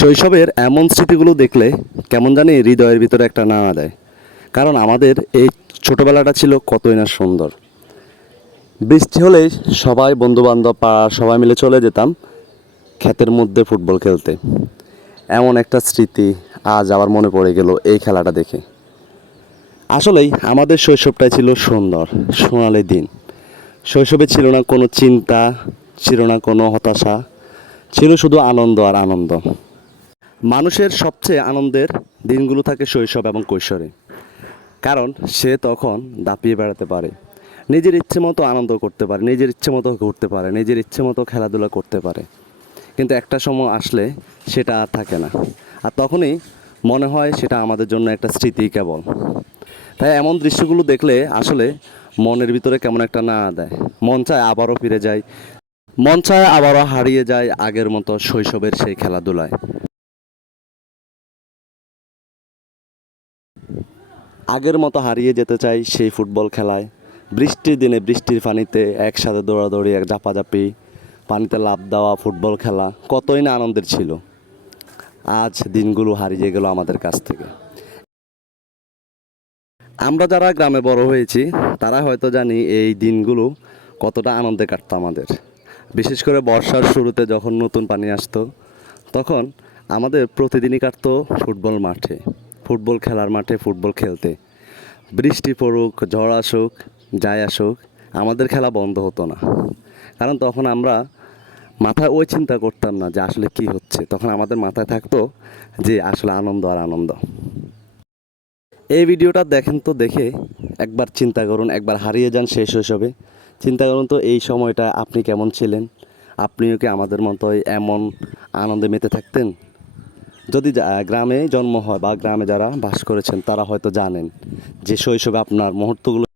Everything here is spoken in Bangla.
শৈশবের এমন স্মৃতিগুলো দেখলে কেমন জানি হৃদয়ের ভিতরে একটা নাড়া দেয়। কারণ আমাদের এই ছোটোবেলাটা ছিল কতই না সুন্দর। বৃষ্টি হলেই সবাই বন্ধুবান্ধব পাড়া সবাই মিলে চলে যেতাম ক্ষেতের মধ্যে ফুটবল খেলতে। এমন একটা স্মৃতি আজ আবার মনে পড়ে গেল এই খেলাটা দেখে। আসলেই আমাদের শৈশবটাই ছিল সুন্দর, সোনালি দিন। শৈশবে ছিল না কোনো চিন্তা, ছিল না কোনো হতাশা, ছিল শুধু আনন্দ আর আনন্দ। মানুষের সবচেয়ে আনন্দের দিনগুলো থাকে শৈশব এবং কৈশোরে। কারণ সে তখন দাপিয়ে বেড়াতে পারে। নিজের ইচ্ছে মতো আনন্দ করতে পারে, নিজের ইচ্ছে মতো ঘুরতে পারে, নিজের ইচ্ছে মতো খেলাধুলা করতে পারে। কিন্তু একটা সময় আসলে সেটা আর থাকে না। আর তখনই মনে হয় সেটা আমাদের জন্য একটা স্মৃতি কেবল। তাই এমন দৃশ্যগুলো দেখলে আসলে মনের ভিতরে কেমন একটা না দেয়। মন চায় আবারও ফিরে যায় মন চায় আবারও হারিয়ে যায় আগের মতো শৈশবের সেই খেলাধুলায়। আগের মতো হারিয়ে যেতে চাই সেই ফুটবল খেলায়। বৃষ্টির দিনে বৃষ্টির পানিতে একসাথে দৌড়াদৌড়ি, এক ঝাপাঝাপি, পানিতে লাভ দেওয়া ফুটবল খেলা কতই না আনন্দের ছিল। আজ দিনগুলো হারিয়ে গেল আমাদের কাছ থেকে। আমরা যারা গ্রামে বড় হয়েছি, তারা হয়তো জানি এই দিনগুলো কতটা আনন্দে কাটতো আমাদের। বিশেষ করে বর্ষার শুরুতে যখন নতুন পানি আসতো, তখন আমাদের প্রতিদিনই কাটতো ফুটবল মাঠে। ফুটবল খেলার মাঠে ফুটবল খেলতে। বৃষ্টি পড়ুক, ঝড় আসুক, যাই আসুক, আমাদের খেলা বন্ধ হতো না। কারণ তখন আমরা মাথায় ওই চিন্তা করতাম না যে আসলে কি হচ্ছে। তখন আমাদের মাথায় থাকতো যে আসলে আনন্দ আর আনন্দ। এই ভিডিওটা দেখেন তো দেখে একবার চিন্তা করুন, একবার হারিয়ে যান সেই শৈশবে চিন্তা করুন তো এই সময়টা আপনি কেমন ছিলেন? আপনিও কি আমাদের মতোই এমন আনন্দে মেতে থাকতেন? যদি গ্রামে জন্ম হয় বা গ্রামে যারা বাস করেছেন, তারা হয়তো জানেন যে শৈশবে আপনার মুহূর্তগুলো